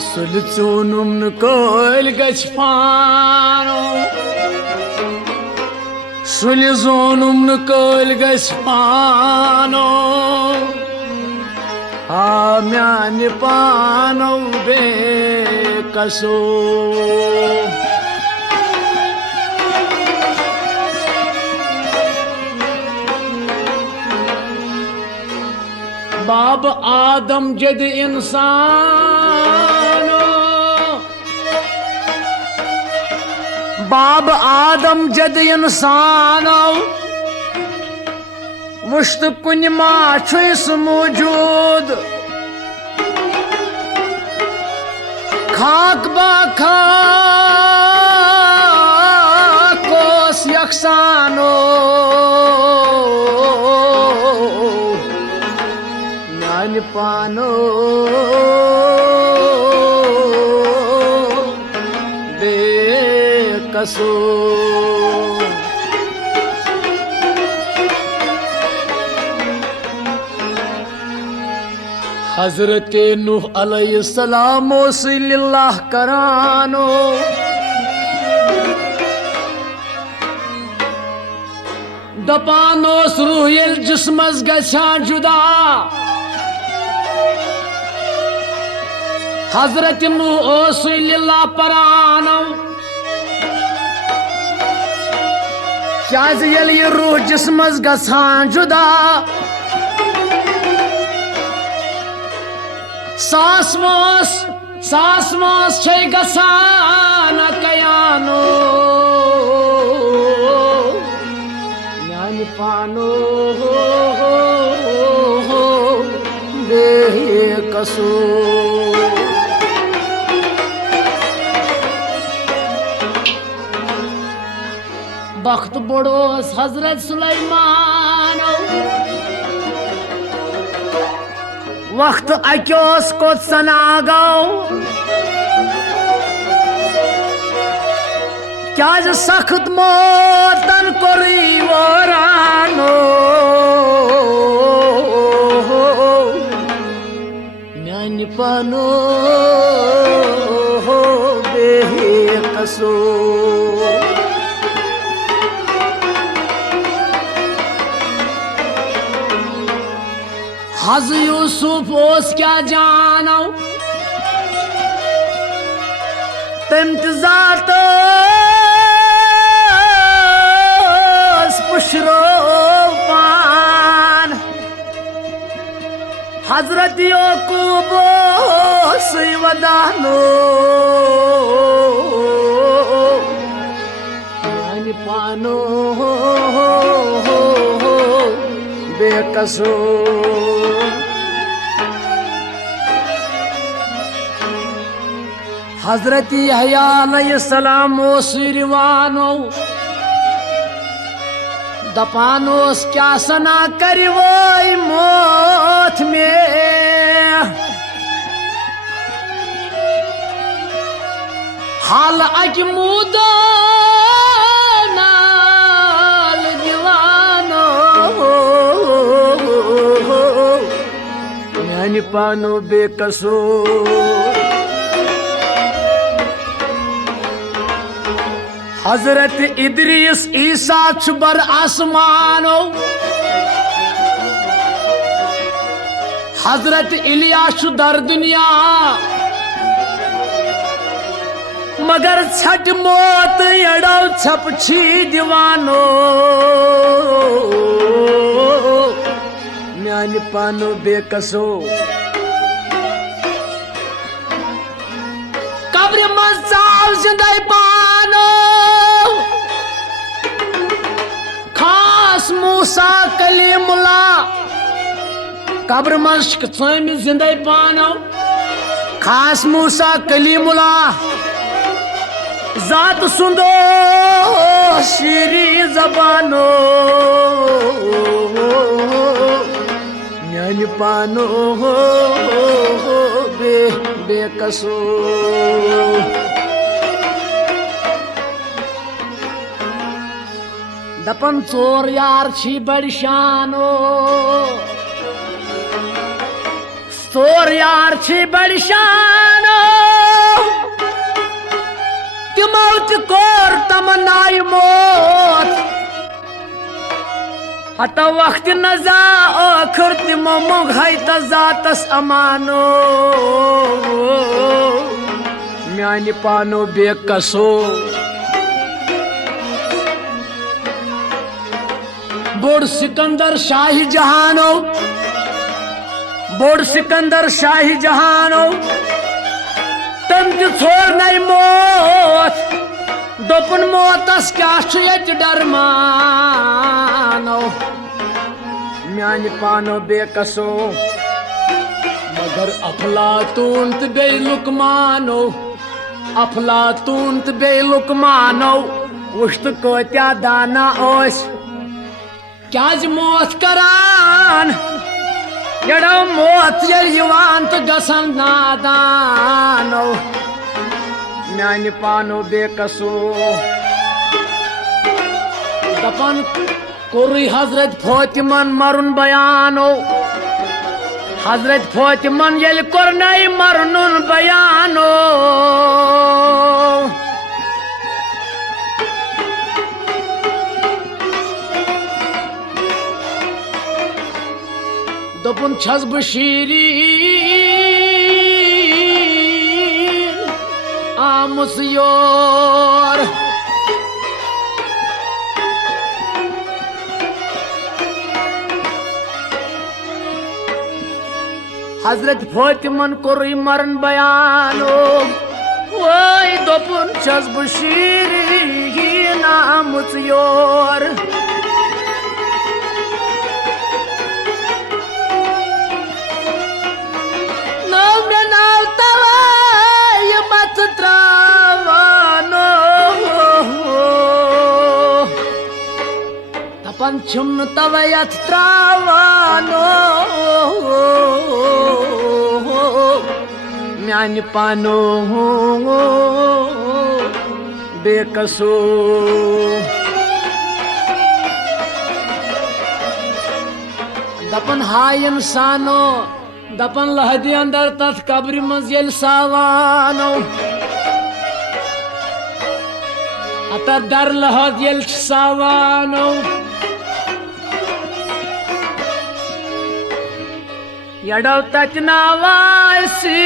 सुल चूनुम कल गछ पानो सुल जोनुम कल गछ पानो हा म्यान पानो बे कसो बाब आदम जद इंसान बाब आदम जद इंसान वुश्त कुन मा मौजूद खाक बा खाकोस यकसानो म्यान पानो कसो हजरत नूह अलैहिस्सलाम लिल्लाह करानो दपानोस रूह येल जिस्मस गछान जुदा हजरत नूह लिल्लाह परानो क्या ये रूह जिस्मस गछान जुदा सास मोस छे गछान कयानो म्यान पानो बे कसो वक्त बड़ोस हजरत सुलेमान वक्त अक्योस को सनागो क्या सख्त मोतन कोरी वरानो म्यान पानो बे कसो हज यूसुफ ओस क्या जानो तमतजात पुशरो पान हजरत याकूब वदानो म्यान पानो बेकसो हजरत यहया अलैहिस्सलाम रिवानो दपानोस क्या सना करवोई मौत में हाल अक मुदा नाल दीवानो म्यान पानो बेकसो हजरत इदरीस ईसा बर आसमानो हजरत इलियास दर दुनिया मगर छठ मौत अड़ो छपछी दीवानो म्यान पानो बेकसो कब्र मज चाल जिंदे पानो खास मूसा कलीमुल्लाह कब्र मज च जिंदे पानो खास मूसा कलीमुल्लाह जात सुंदो शीरी जबानो म्यान पानो बेकसो दपन चोर यार छी बड़ी शानो चोर यार छी बड़ी शानो मौत कोर तमन्नाई मौत हता वक्त नजा आखिर तिमो मुगहै तजातस अमानो म्यान पानो बेकसो बोड़ सिकंदर शाही जहानो बोड़ सिकंदर शाही जहानो तम छोड़ नहीं मौत दोपन मौतस क्या डरमानो म्यान पानो बेकसो मगर अफलातून तो बे लुकमानो अफलातून तो बे लुकमानो वुश्त कोत्या दाना ओस क्या मौत करान यड़ो मौत यवान तो गसन नादानो म्यान पानो बेकसो दपन कोरी हजरत फातिमन maroon बयानो Hazrat फातिमन L कोरनाई maroon बयानो दपन छस बशीरी आमुस your हजरत फातिमन कोरी मरन बयानो वही दोपन छस बशीरी आमुस योर पंचम तवयत त्रावानो म्यान पानो बेकसो दपन हाय इंसानो दपन लहदी अंदर तथ कब्र मज येल सावानो अत दर लहद येल सावानो यडो तचनावासी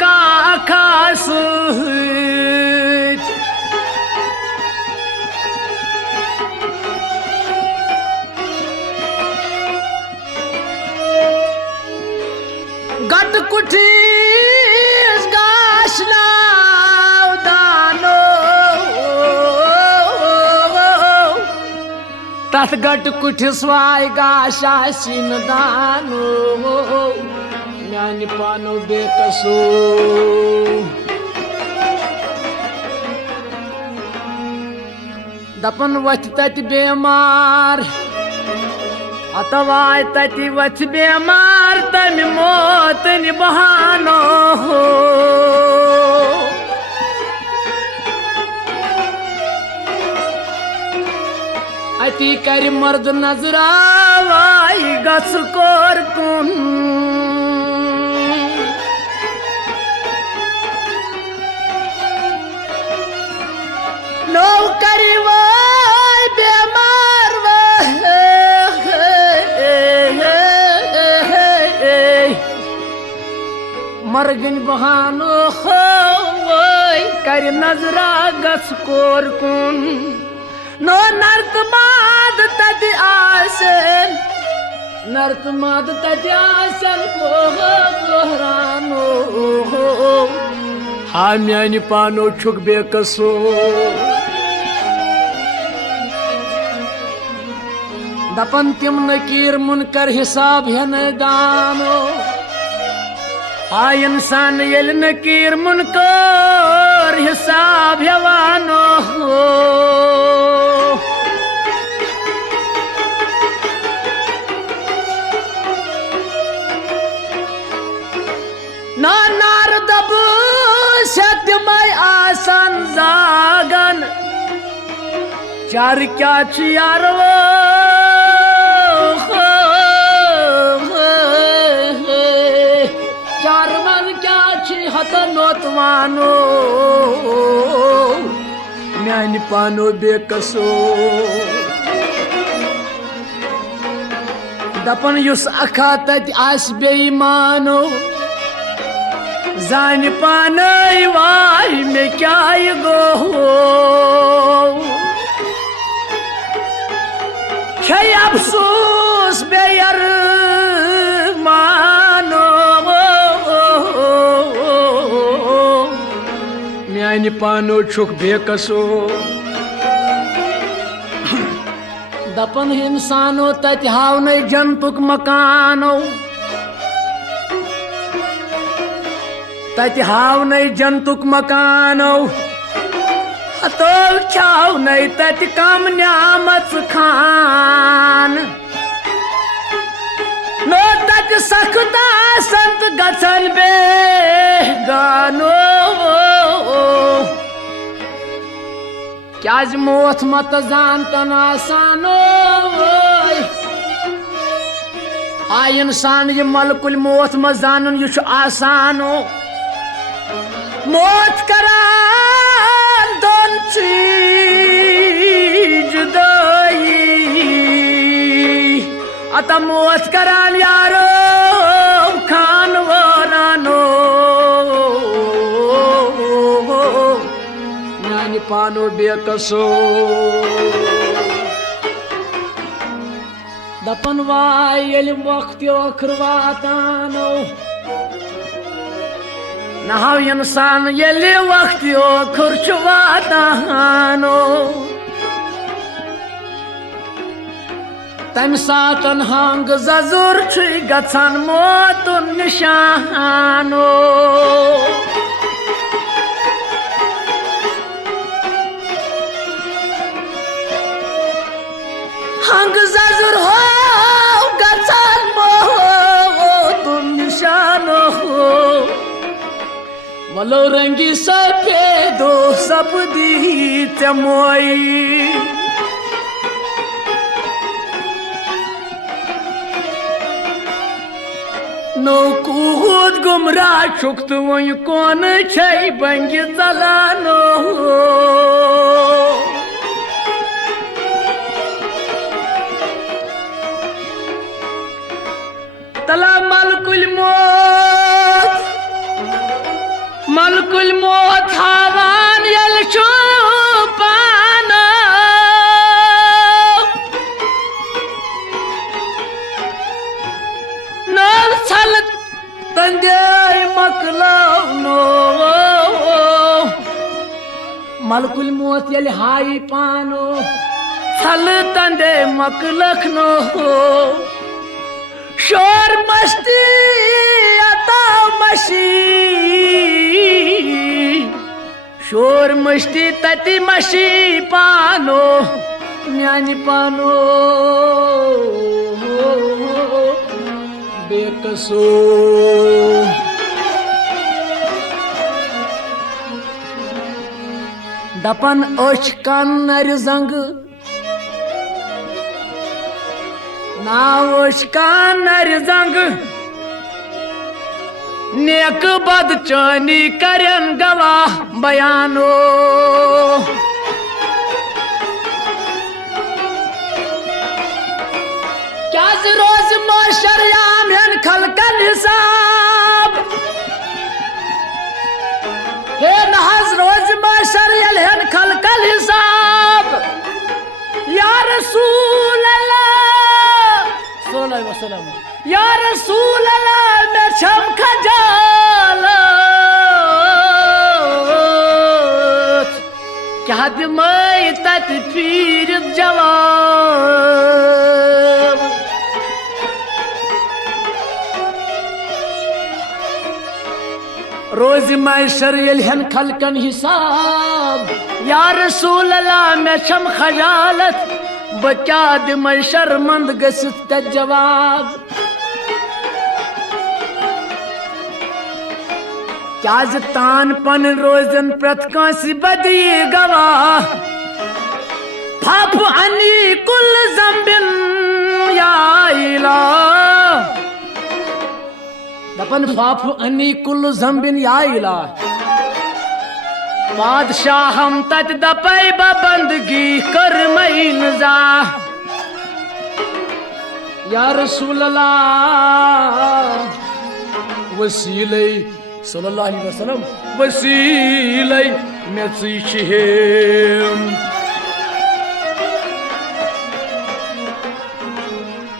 का खास गट कुठी गाशना दानो तथ गट कुठिस वाय गाशासिन दानो म्यान पानो बेकसो दपन वथ तत बेमार अतवाय तति वथ बेमार तम मौत बहानो अति कर मर्द नजरावाई गस कोर कुन नौकरी वाई बेमार मरगन बहानो कर नजरा गस कोर कुन नो नर्क बाद तद आसन नर्तमाद तत्यासन कोहरानो हा म्यानि पानो छुक बेकसो दपन तिम नकीर मुनकर हिसाब है न दानो हा इंसान यल नकीर मुनकर हिसाब हेवानो ना नारदब सत्यमय आसन जागन चार क्या यारो चार मन क्या हत नोतवानो म्यानि पानो बेकसो दपन युस अखा तत आस बेईमानो जान पाने वाह में क्या गो है अफसोस बेयर मानो म्यानि पानो छुक बेकसो दपन इंसानो तत हावन जंतुक मकानो तत हावन जंतुक मकानो तो छाव नहीं तत कम न्यामत खान नो तत सखता संत गसन बे गानो क्या मोथ मत जानतन आसानो आ इंसान ये मलकुल मोथ मत जानन ये आसानो मोथ करान दोन चीज दई अता मोथ करान यारो खान वरानो म्यानि पानो बेकसो दपन वाय येल वक्त ओखर वातानो नहाव इंसान येले वक्त ओखर छु वातानो तम सातन हंग जजुर छु गछन मोतुन निशानो हंग जजुर हो गछन मोतुन निशानो वलो रंगी सफेदो सपदी चमोई नो कूद गुमराह छुक्त वही कौन छै बंगी चलानो तला मलकुल मौत हावान यल पाना नल छल तंगे मकलौनो मलकुल मौत यल हाई पानो छल तंदे मकलखनो शोर मस्ती अता मशी शोर मस्ती तति मशी पानो म्यानि पानो बेकसो दपन ओछ कन्नर जंग नावश कानर जंग नेक बद चानी करन गवाह बयानो क्या रोज मोशरियाम हन खलकन हिसाब हे नहज रोज मोशरियल हन खलकल हिसाब या रसूल अल्लाह वसल्लम या रसूल अल्लाह मैं छम खजालत क्या दिमाई तत पीर जवाब रोज मैशर यहन खलकन हिसाब या रसूल अल्लाह मैं छम खजालत बचा दिम शर्मंद गसित जवाब क्या तान पन रोजन प्रत कांसी बदी गवाह फाफ अनी कुल जम्बिन या इला दपन फाफ अनी कुल जम्बिन या इला बादशाह हम तत दपै बंदगी कर जा या रसूल अल्लाह वसीले सल्लल्लाहु अलैहि वसल्लम वसीले में छिहेम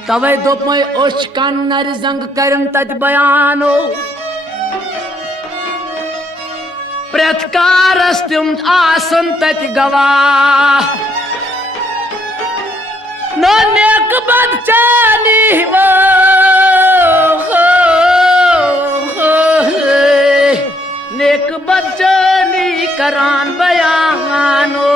तवे दोपमै ओछ कान नर जंग करन तत बयानो प्रतकारस तुम आसन तत गवाह न नेक बदचानी वो नेक बदचानी करान बयानो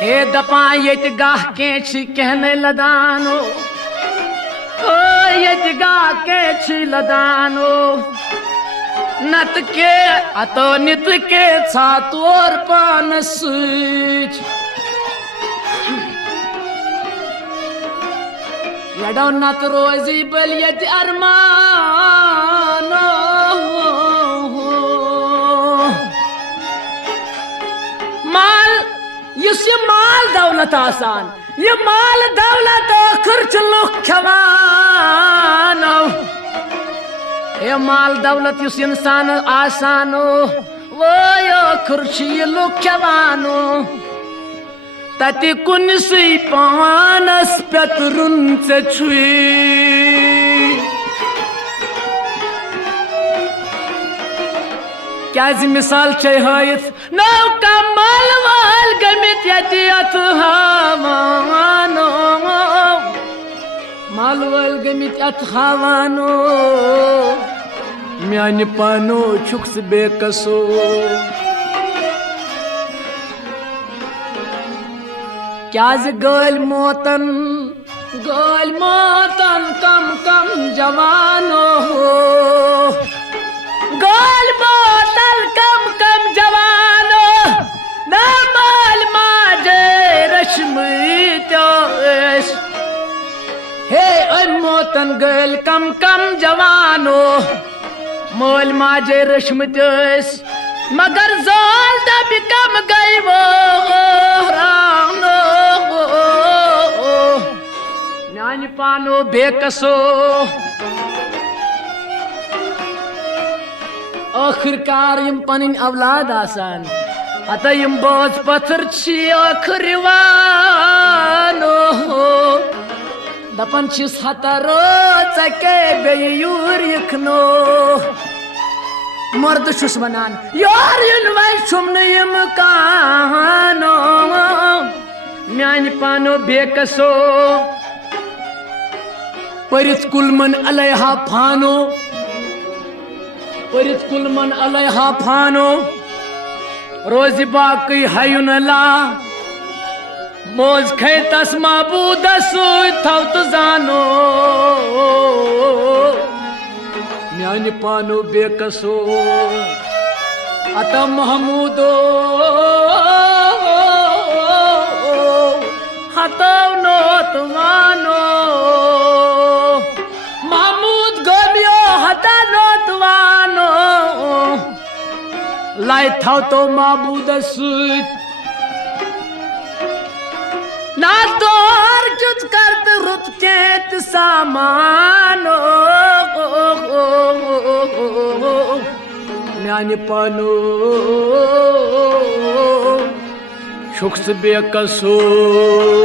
हे दपा यत गाह के कहने लदानो यत गाह के लदानो नत के अतो नित के छातोर पानस लड़ो नत रोजी बल यत अरमानो माल ये माल दौलत आसान ये माल दौलत खर्च लुक खवानो ये माल दौलत इस इंसान आसानो वो यो खुर्शी लुक खवानो तति कुन सुई पानस पेतरुन से छुई क्या मिसाल छे हायत नौ का माल वाल गमित यतियत हवानो माल वाल गमित यत हवानो म्यान पानो छुक्स बेकसो क्या गल मोतन कम कम जवानो गोल बोतल कम कम जवानो न माल माजे रश्मि चोश हे मोतन गोल कम कम जवानो मोल माजे रश्मि चोश मगर जोल तब कम गई वो रानो नानी पानो बेकसो आखिरकार यम पन औलाद आसान अत यम बोझ पत्थर आखिरवानो दपन छिस हता रोज के बेयूर यखनो मर्द छुस वनान यार इन वै छुमन यम कानो म्यान पानो बेकसो परित कुलमन अलैहा फानो परित कुलमन अलैहा फानो रोज बाकी हयुन ला मोज खे तस माबूद थवत जानो म्यान पानो बेकसो अत महमूदो हतव नोत मानो महमूद गोबियो हता नोत वानो लाई थाव तो माबूद सुत ना तोर जुत करत रुत चेत सामानो म्यान पानो छुक्स बेकसूर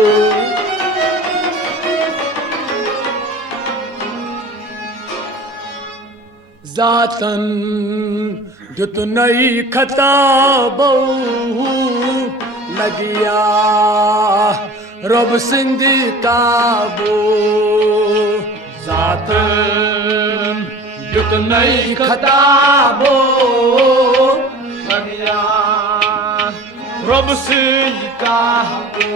जातन जुत नई खताबो लगिया रब सिंधी काबो जातन जुत नई खताबो लगिया रब सिंधी काबो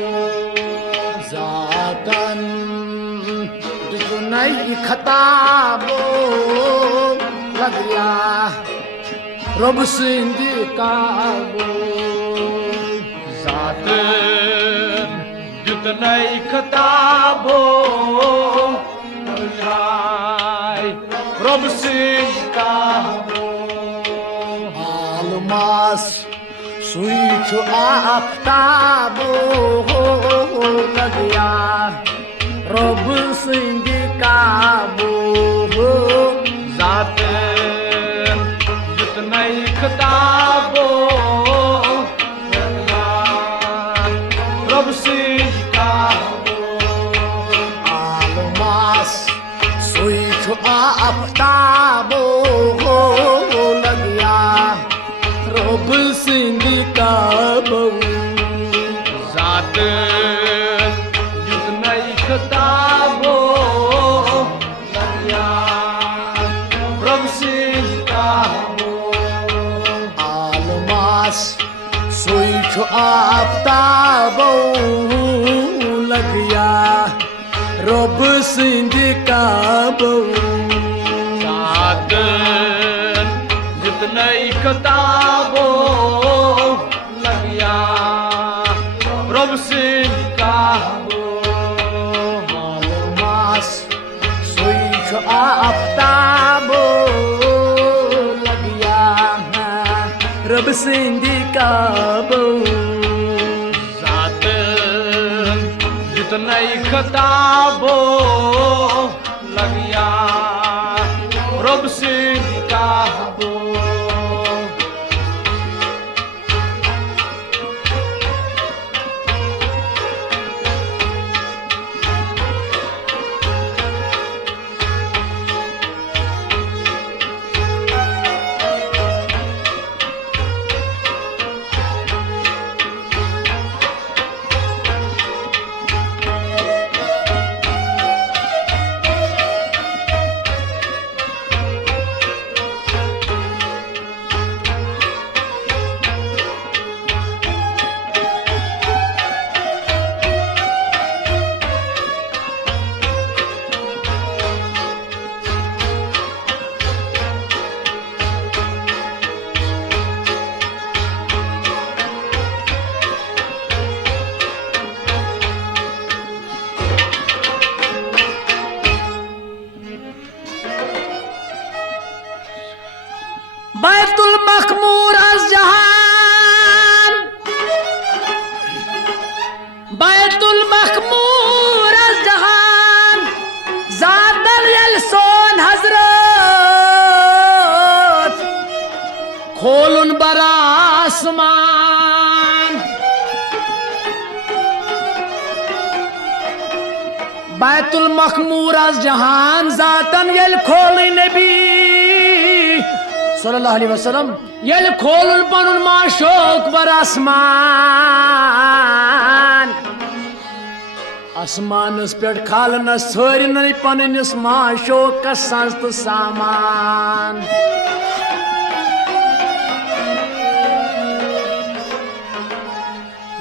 जातन जुत नई खताबो लगिया रब सिंधी काबो जात जुत नई खताबो रब सिंधी काबो आलमास सुई छो आफ्ताबो लगिया रब सिंधी काबो जात जुत नई खताबो रब सिंधी काबो आलमास सुई छो आफ्ताबो लगिया रब सिंधी काबो जात जुत नई खताबो लगिया रब सिंधी काबो आलमास सुई छो आफ्ताबो लगिया रब सिंधी काबो जात जुत नई खताबो लगिया रब सिंधी काबो आलमास सुई छो आफ्ताबो लगिया रब सिंधी काबो जात जुत नई खताबो लगिया रब सिंधी काबो बैतुल मखमूर अज जहान बैतुल मखमूर अज जहान जादल यल सोन हजरत खोलुन बरा आसमान बैतुल मखमूर अज जहान जातन यल खोल नबी सल्लल्लाहु अलैहि वसल्लम यल खोलुन पनुन माशोक बर आसमान आसमानस पे खालनस थोरन पनस माशोक सज तो सामान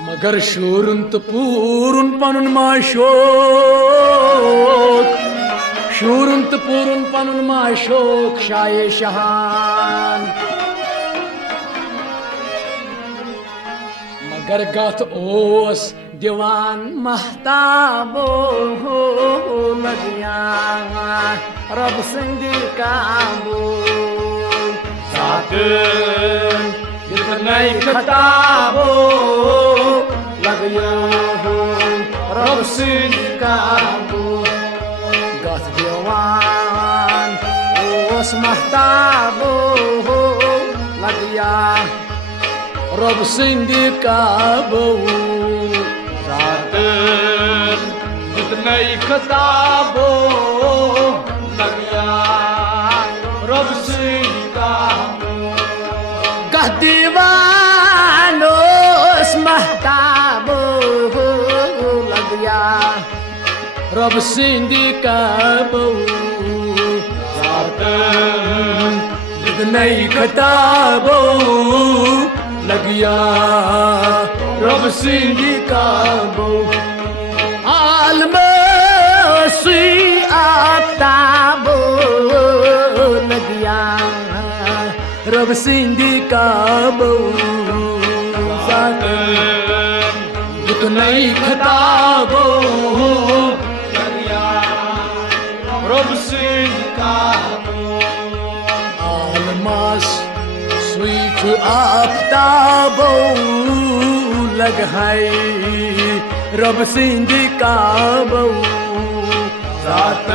मगर शूरुन तो पूरुन पनुन माशोक शूरुन तो पूरुन पनुन माशोक शाये शहान मगर गत ओस दीवान महताबो लगिया रब सिंधी काबो जात जुत नई खताबो लगिया रब सिंधी काबो गत दीवान ओस महताबो लगिया रब सिंधी काबो नई खताबो लग गया रब सिंह का कह दीवानों महताबो लग गया रब सिंह का नई खताबो लग गया रब सिंह का आलमसी आफ्ताबो लग गया रब सिंह का नई खताबो लग गया रब सिंह का आलमास स्वीट आफ्ताबो लग है रब सिंह का साथ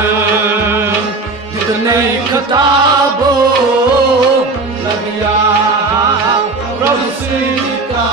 जितने खताबो लग गया रब सिंह का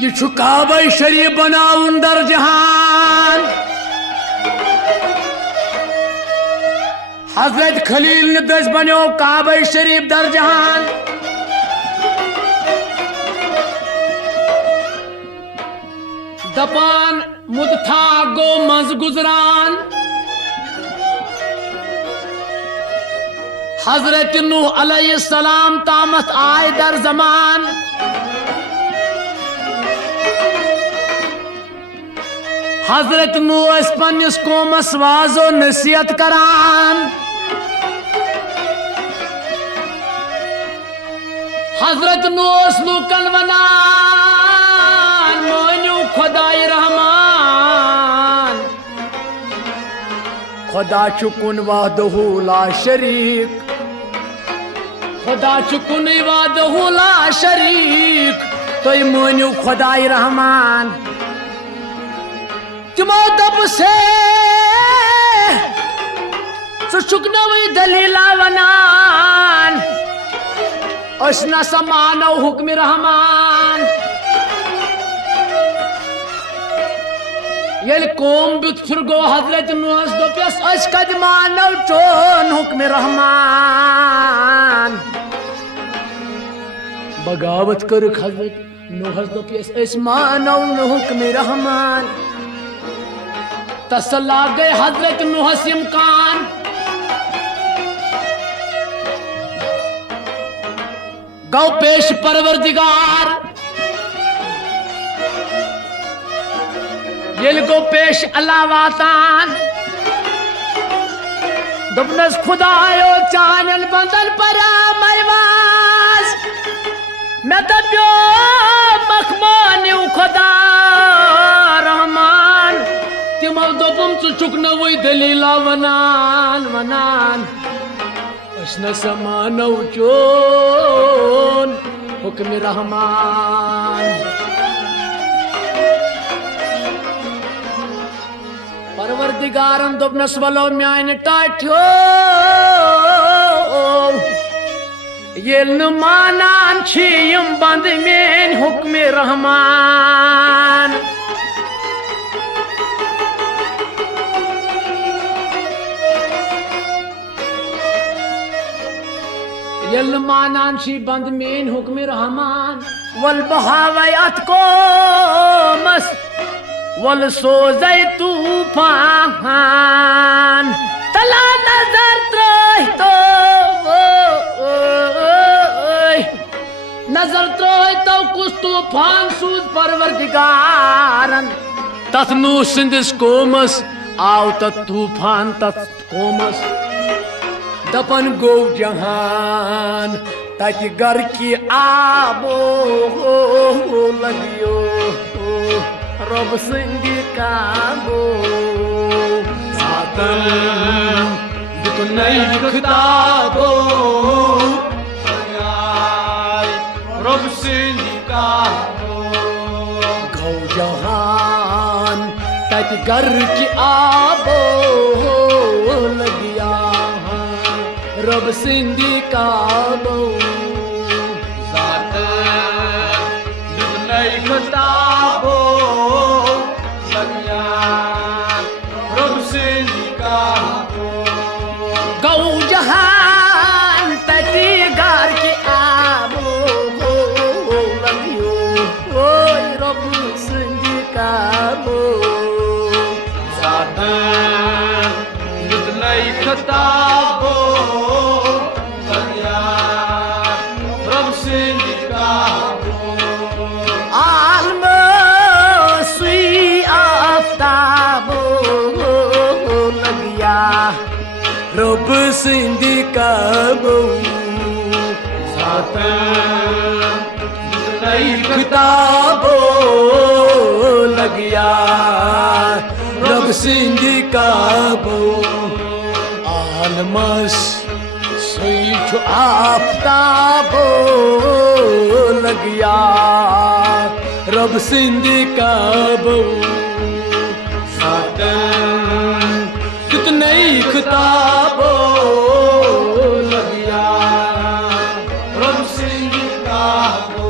ये काबा शरीफ बनाउन दर जहान हजरत खलील ने दस बनो काबा शरीफ दर जहान दपान मुदथा गो मज गुजरान हजरत नूह अलैहिस्सलाम तामत आय दर जमान हजरत नूह पन्निस कौमस वाजो नसीहत करान हजरत नूह लूकन वनान मोनू खुदाई रहमान खुदा चुकुन वादहू ला शरीक खुदा चुकुन वादहू ला शरीक तो मोनू खुदाई रहमान तुमो दब से चुकनवी दलीला वनान असना समानो हुक्म रहमान यल कौम बुत फिर गो हजरत नूह दोपस अस कद मानो चोन हुक्म रहमान बगावत कर हजरत नूह दोपस अस मानो हुक्म रहमान तसल्ला गए हजरत नूह इम्कान गौ पेश परवरदिगार ये गो पेश अल्लाह वातान दुबनस खुदायो चानन बंदन परा मैवाज मैं तब्यो मखमानी खुदा रहमान तिमो दोपम चुकन वही दलीला वनान वनान उसन समानो चोन हुक्म रहमान परवरदिगारन दोपनस वलो म्यान टाठ्यो ये मानान छियम बंद मेन हुक्म रहमान यल मानान शी बंद मेन हुक्म रहमान वल बहावे अत को मस वल सोजे तूफान तला नजर त्रोह तो नजर त्रोह तो कुछ तूफान सूद परवरदिगारन तथ नू सिंदिस कोमस आव तथ तूफान तथ कोमस दपन गो जहान तत घर की आबो लगियो रब सिंधी काबो सातन दुख नहीं किताबो रब सिंधी काबो गौ जहान तत घर की आबो लगिया रब सिंधी काबो किताबो लगिया रब सिंधी काबो गौ जहान तती घर की आबो लगियो ओय रब सिंधी काबो किताबो लगिया रब सिंधी काबो रब सिंधी काबो नई किताबो लगिया रब सिंधी काबो आलमस सुई छो आफ्ताबो लगिया रब सिंधी काबो नई किताबो लगिया रब सिंधी काबो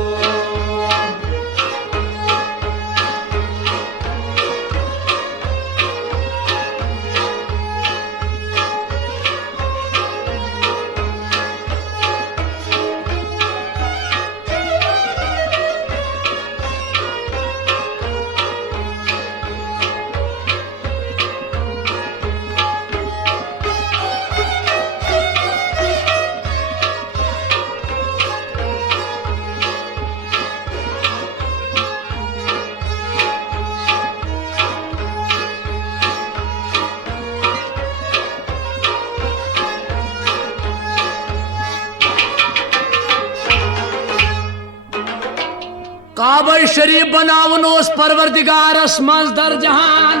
काबा शरीफ बनावन उस परवरदिगारस मज दर जहान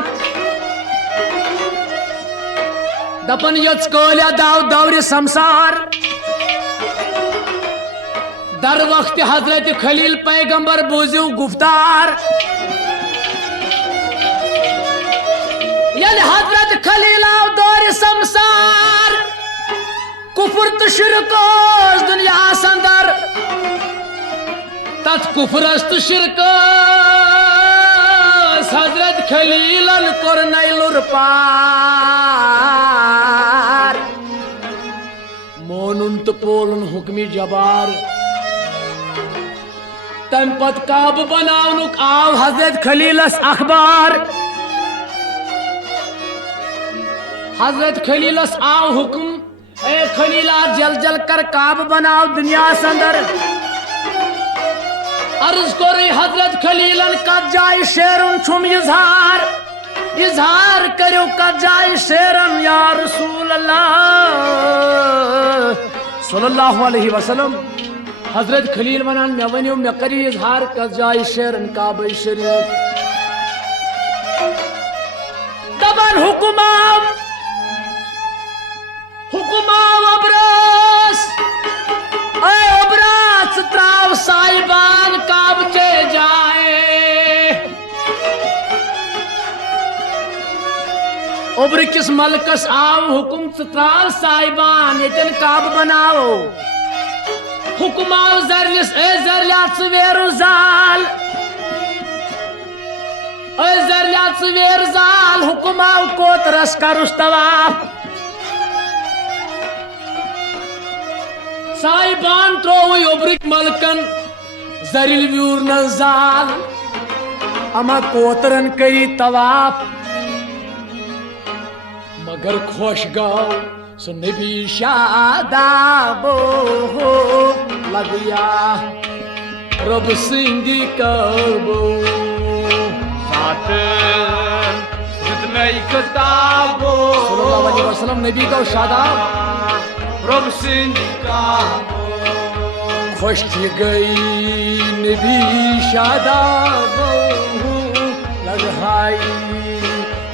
दपन यच कोल्या दाव दौरी संसार दर वक्त हजरत खलील पैगंबर बूझू गुफ्तार यल हजरत खलील आव दौरी संसार कुफर तो शिरक दुनिया अंदर तथ कुफरस्त शिरक हजरत खलीलन कोर नैलुर पार मोनुन तो पोलन हुक्मी जबार तम पत काब बनावनुक आव हजरत खलीलस अखबार हजरत खलीलस आव हुक्म ए खलीला जल जल कर काब बनाव दुनिया अंदर अर्ज करे हजरत खलीलन का जाय शेरन छुम इजहार करो का जाय शेरन या रसूल अल्लाह सल्लल्लाहु अलैहि वसल्लम हजरत खलील वनान मे वनियो मे करी इजहार का जाय शेरन काबा शरीफ दबन हुकुमाम अबरस ऐ अबरस त्राव साहिबान काब के जाए उब्र किस मलकस आओ हुकुम त्राव साहिबान यतन काब बनाओ हुकुमाव जरलिस ए जरलियात सवेरु जाल ए जरलियात सवेर जाल हुकुमाव कोतरस करुस तवाफ साहिबान त्रोव ओब्रिक मलकन जरिल व्यूर नजाल अमा कोतरन करी तवाफ मगर खुश गाओ सो नबी शादाबो हो लगिया रब सिंधी कबो सातन जितने किताबो सल्लल्लाहु अलैहि वसल्लम नबी का शादाब रब सिंधी काबो खुश थी गई नबी शादाबो लगहाई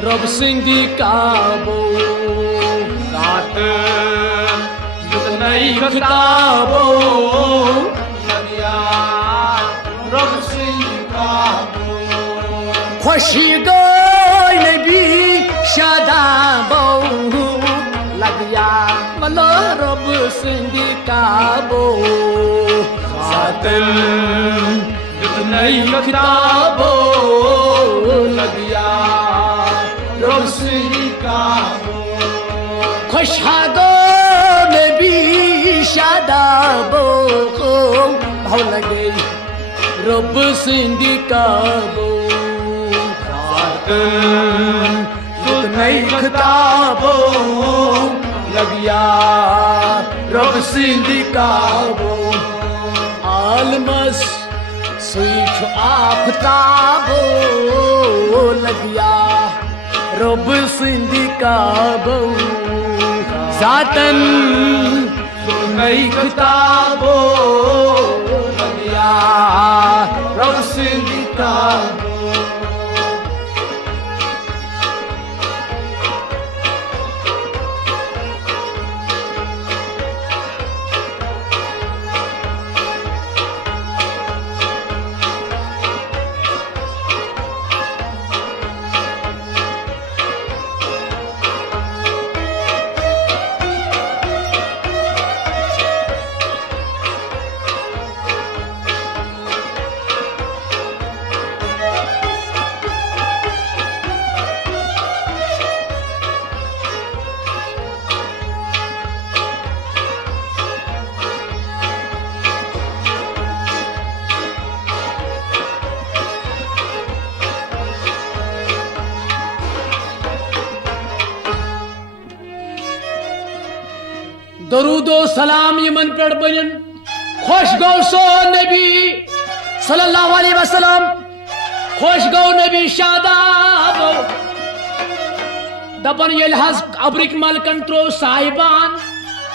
रब सिंधी काबो सातन जितने किताबो लगिया रब सिंधी काबो खुशी गो नबी शादाबो लगिया मलो रब सिंधी काबो सातन जितने किताबो लगिया रब सिंधी काबो खुशा गो नबी शादाबो भाव लगे रब सिंधी काबो नई किताबो लगिया रब सिंधी काबो आलमस सुईठ आफताबो लगिया रब सिंधी काबो जातन नई किताबो लगिया रब सिंधी काबो दरूदो सलाम यमन पे बन खुश गो सो नबी सल्लल्लाहु अलैहि वसल्लम खुश गो नबी शादाब दपन ये हज अब्रिक मलकन त्रो साहिबान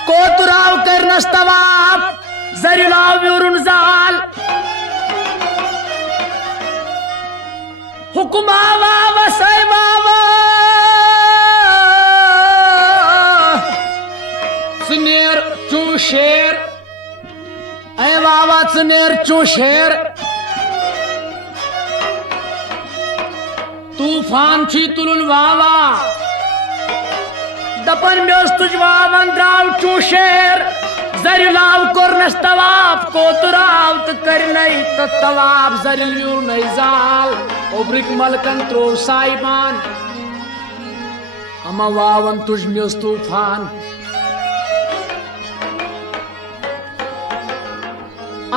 कोतराव करनस तवाफ जरिलाव व्यूरुन जाल हुकुमा वा वसैमा वा नेर चू शेर ऐ वावा नेर चू शेर तूफान छी तुलुन वावा दपन में तुझ वावन द्राव चू शेर जरिलाव कोरनस तवाफ कोतराव त करनई त तवाफ जरिल नई जाल ओब्रिक मलकन त्रो साहिबान अमा वावन तुझ में तूफान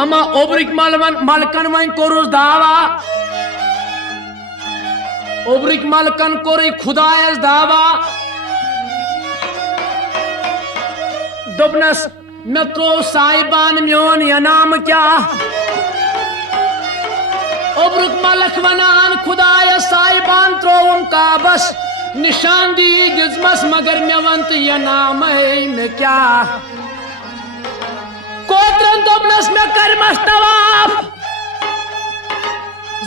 अमा ओब्रिक मलकन वन कोरुस दावा ओब्रिक मलकन कोरी खुदायस दावा दोबनस मेत्रो साहिबान म्योन या नाम क्या ओब्रिक मलक वनान खुदायस साहिबान त्रोम का बस निशान दी जिस्मस मगर मेवंत या नाम है में क्या कोतरन दोबनस में कर मस्तवाफ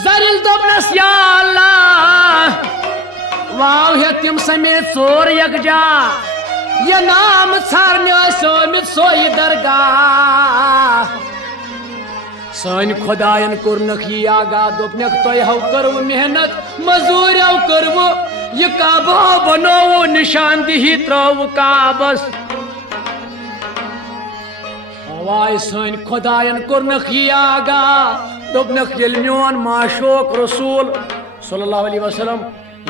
जरिल दोबनस या अल्लाह वाव है तिम समेत सोर यकजा ये नाम छारने सोमित सोई दरगाह सन खुदायन कुरनख ये आगा दोपनक तोय हव करव मेहनत मजूर हव करव ये काबा बनोव निशान दिही त्रव काबस वाय सन खुदायन कुरनख ये आगा दोपनक येल म्योन माशोक रसूल सल्लल्लाहु अलैहि वसल्लम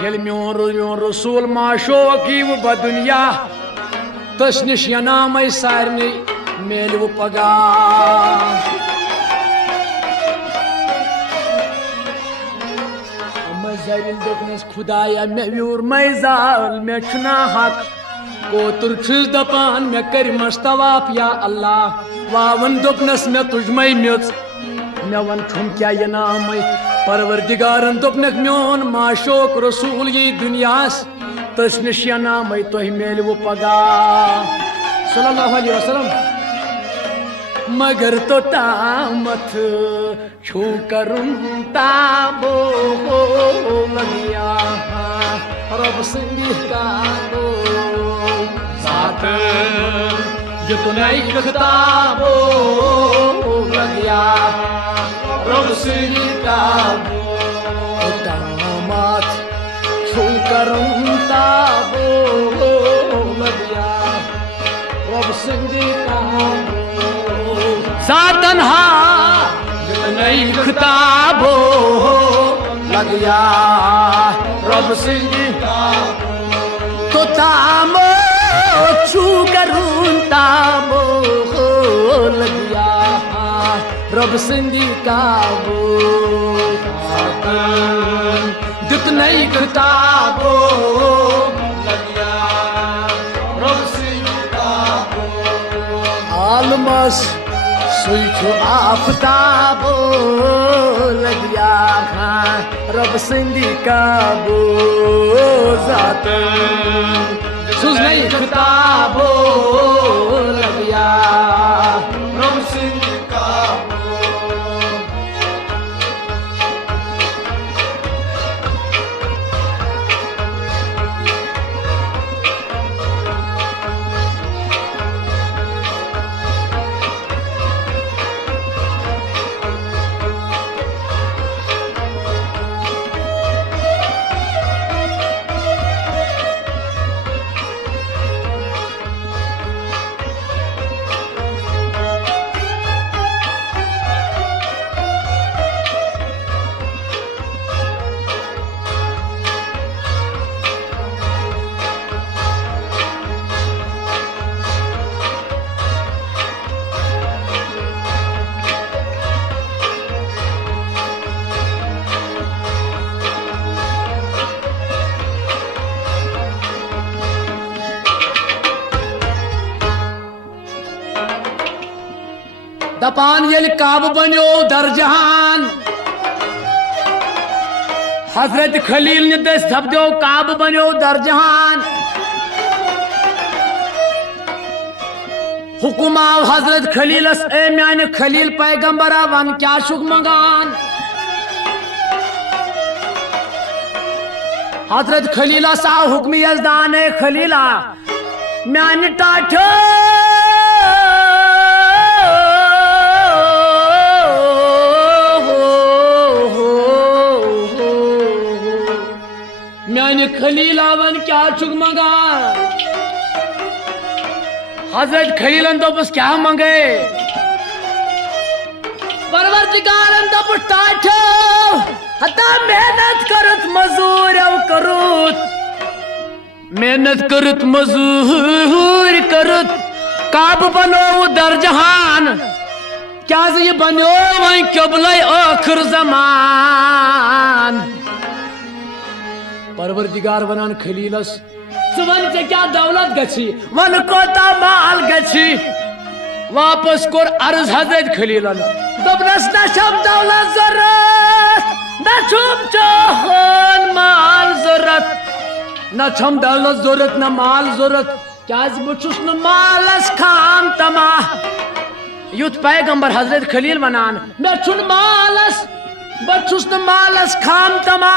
येल म्योन रसूल माशोक ही वो बदुनिया तस निश ये नाम सारने मेल पगा मजरिल दोपनस खुदाया मे व्यूर मैजाल मे छुना हक कोतुर छुस दपान मे कर मस्तवाप या अल्लाह वावन दोपनस मे तुझमय म्योच मे वन छुम क्या ये नाम परवरदिगारन दोपनक म्योन माशोक रसूल ये दुनियास तस निश या नाम तो मेल वो पगा सल्लल्लाहु अलैहि वसल्लम मगर तो तामत छू करूं ताबो लगिया रब सिंह का दो साथ जितना किताबो लगिया रब सिंह का दो तामत छू करूं ताबो लगिया रब सिंह का सातनहा नई किताबो लग गया रब सिंह तो तामो छू करूं तामो लग गया रब सिंह का वो दित नई किताबो लग गया रब सिंह का वो आलमस सुइठो आफताबो लगिया रब सिंधी का बो जात सुज नहीं खताबो लगिया रब सिंधी का दपान येल काब बनो दरजहान हजरत खलील ने दस धब्दो काब बनो दरजहान हुकुमा हजरत खलीलस ए म्यान खलील पैगंबरा वन क्या शुक मंगान हजरत खलीला सा हुक्म यजदान खलीला म्यान टाठो मैंने खलीलावन क्या चुग मंगा हजरत खलीलन तो बस क्या मंगे परवरदिगारन तो बस टाठो हता मेहनत करत मजूर करुत मेहनत करत मजूर करत काब बनो दरजहान क्या ये बनो वही कबले आखिर जमान परवरदिगार वनान खलीलस सुवन से क्या दौलत गछि वन कोता माल गछि वापस कोर अर्ज हजरत खलीलन दबनस न शब दौलत जरूरत न छुम चोहन माल जरूरत न छम दौलत जरूरत न माल जरूरत क्या बुछुस न मालस खाम तमा युत पैगंबर हजरत खलील वनान मैं छुन मालस बछुस न मालस खाम तमा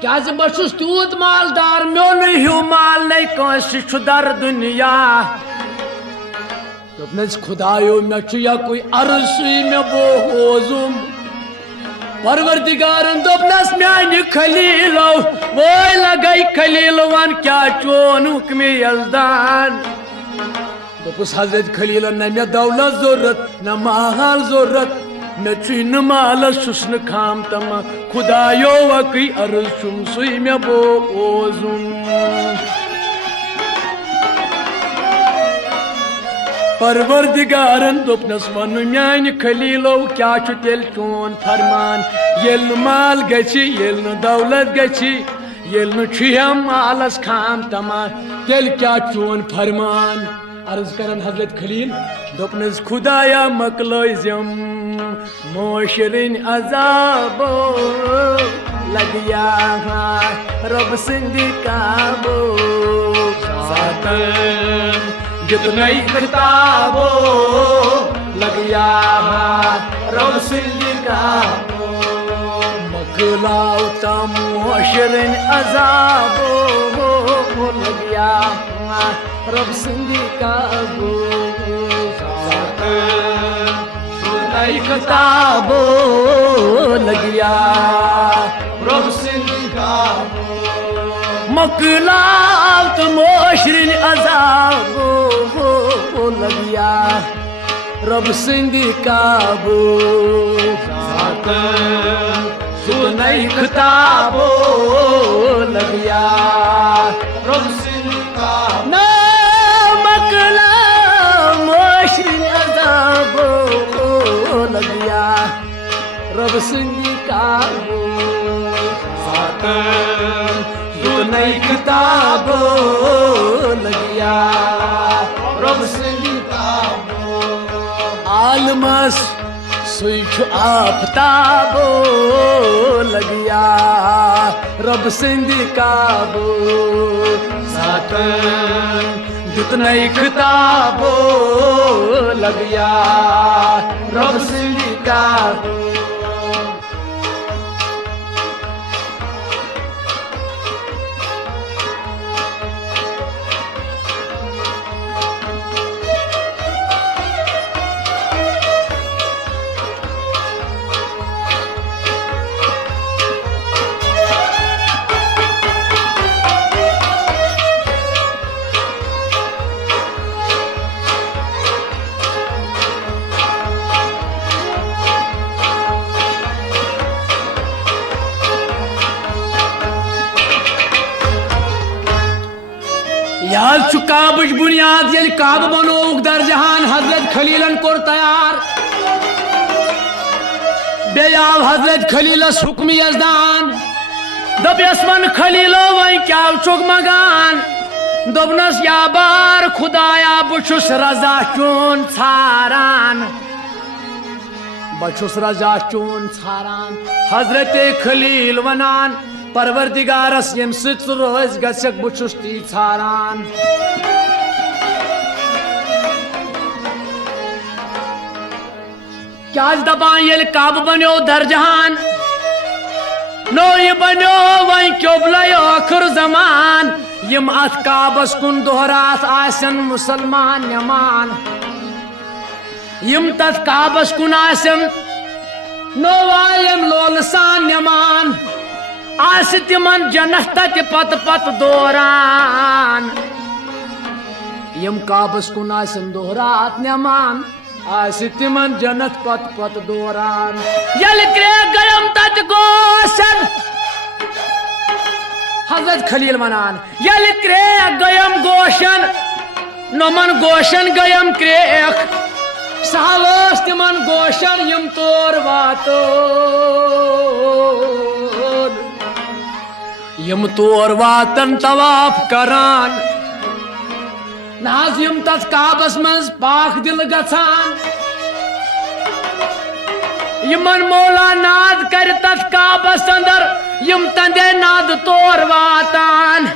क्या बस तूत मालदार मोन हूँ माल नहीं कह दर दुनिया खुदायो मे या कोई अर्सी मे बोजुम परवरदिगारन दोपनस म्यान खलीलो वो लगई खलील वन क्या चोन हुक्म यजदान दोपस हजरत खलील न मे दौलत जरूरत न माल जरूरत न माल सुसन खाम तमा खुदायो वकी अर्जुम सुई में बोजुम परवरदिगारन दोपनस वन म्यान खलीलो क्या छु तेल चोन फरमान येल न माल गछि येल न दौलत गछि येल न छुयम मालस खाम तमा तेल क्या चोन फरमान अर्ज करन हजरत खलील दोपनस खुदाया मकलोइजम मोशरिन अजाबो लगिया रब सिंधी काबो सातन जितने किताबो लगिया रब सिंधी काबो मकलाओ तम मोशरिन अजाबो लगिया रब सिंधी काबो किताबो लगिया रब सिंधी काबो मकलाव तो मोशरिन अजाबो लगिया रब सिंधी काबो सुनई किताबो लगिया रब सिंधी काबो न मकलाव मोशरिन अजाबो लगिया रब सिंधी काबो नई किताबो लगिया रब सिंधी काबो आलमस सुइछ आफताबो लगिया रब सिंधी काबो सातन जितने किताबो लगिया रब सिंधी काबो याद काबच बुनियाद ये काब बनोक दर जहान हजरत खलीलन कोर तैयार बेयाव हजरत खलीलस हुक्म यजदान दबयसमन खलीलो वही क्या चुक मगान दोबनस या बार खुदाया बुछुस रजा चोन छारान बछुस रजा चोन छारान हजरत खलील वनान परवरदिगारस यम सित रोज गसक बुछुस ती छारान क्या दबान ये काब बनो दर जहान नो ये बनो वही क्योबलो आखिर जमान यम अत काबस कुन दोहरात आसन मुसलमान यमान यम तत काबस कुन आसन नो वायम लोलसान यमान आस तिमन जन्नत तत पत पत दौरान यम काबस कुन आसन दोहरात यमान आस तिमन जन्नत पत पत दौरान यल क्रे गयम तत गोशन हजरत खलील वनान यल क्रे गयम गोशन नमन गोशन गयम क्रेक सहवस तिमन गोशन यम तोर वातो यम तोर वातन तवाफ करान नाज यम तत काबस मंज पाक दिल गछान यमन मौला नाद कर तत काबस अंदर यम तंदे नाद तोर वातान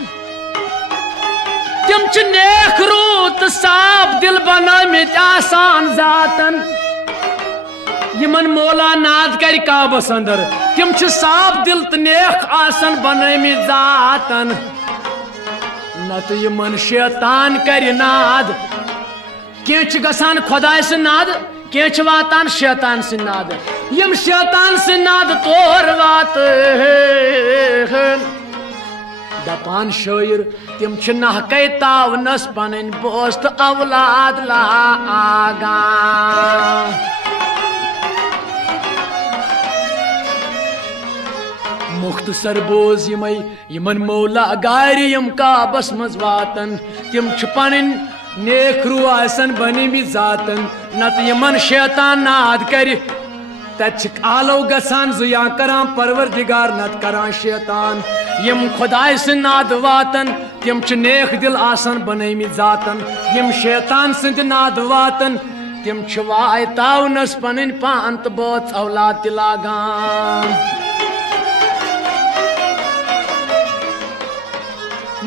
तिम छ नेक रूत साफ दिल बनामित आसान जातन यमन मौला नाद कर काबस अंदर तिम छ साफ दिल त नेक आसन बनामित जातन नत यमन शैतान कर नाद क्या गसान खुदाय से नाद क्या वातान शैतान से नाद यम शैतान से नाद तोर वात दपान शायर तिम छ नहकै तावनस पन बोस्त औलाद लागा मुख्तसर बोज यमन मौला गारि यम काबस मज वातन तिम छ पन नेखरू आसन बनी जातन नत यमन शैतान नाद कर तक आलो गसान जुया करान परवरदिगार नत करान शैतान यम खुदाय से नाद वातन तम नेक दिल आसन बनमी जातन यम शैतान सिंद नाद वातन तम वाय तावनस पन पान तो बोत औलाद लागान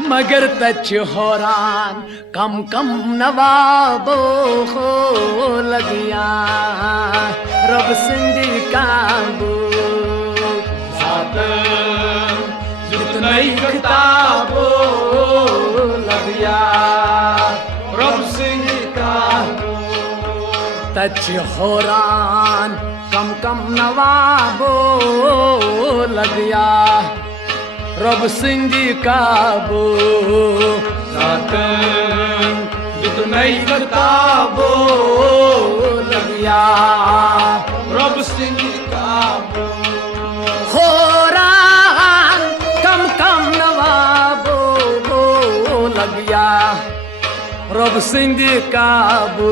मगर तच होरान कम कम नवाबो हो लगिया रब सिंधी काबू नई किताबो लगिया रब सिंह काबू तच होरान कम कम नवाबो लगिया रब सिंह काबू नई किताबो लगिया रब सिंह काबू होरान कम कम नवाबो लगिया रब सिंह काबू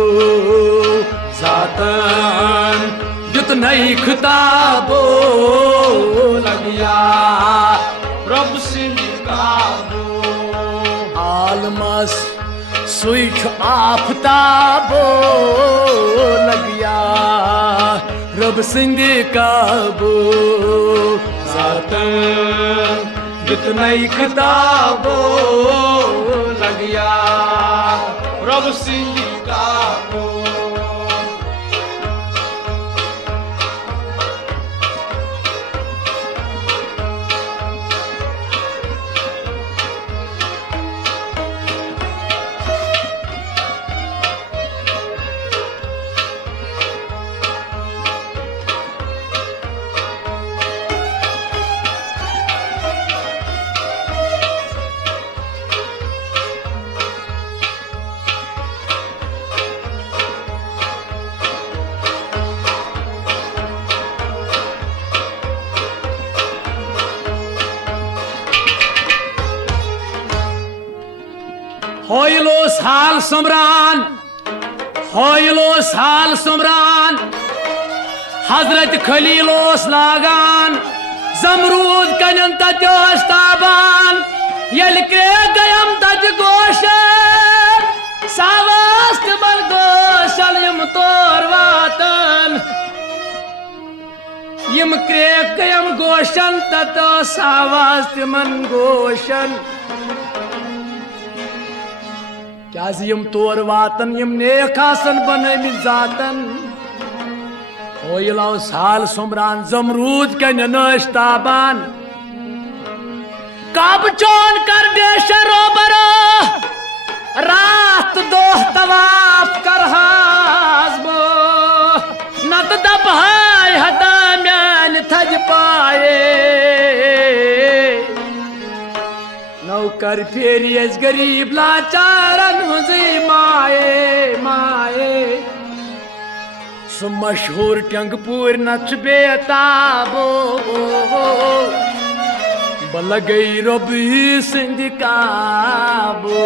जातन जुत नई किताबो लगिया रब सिंह काबू आलमस सुख आफताबो लगिया रब सिंह काबू जातन जुत नई किताबो लगिया रब सिंह काबू होइलो साल सुमरान हजरत खलीलोस लागान जमरूद कनन तत्योस ताबान यल के गयम तत गोशन सावस्त बल गोशल यम तोर वातन यम क्रेक गयम गोशन तत सावस्त मन गोशन क्या यम तोर वातन यम नेक आसन बनमी जातन होइलो साल सुमरान जमरूद कन ताबान कब चोन कर देश रोबरो रात दोह तवाफ कर हाजबो नत दबहाय हदा म्यान थज पाए नौकर फेरियस गरीब लाचारन हुजी माए माए सु मशहूर टंगपुर नच बेताबो बल गई रबी सिंध काबो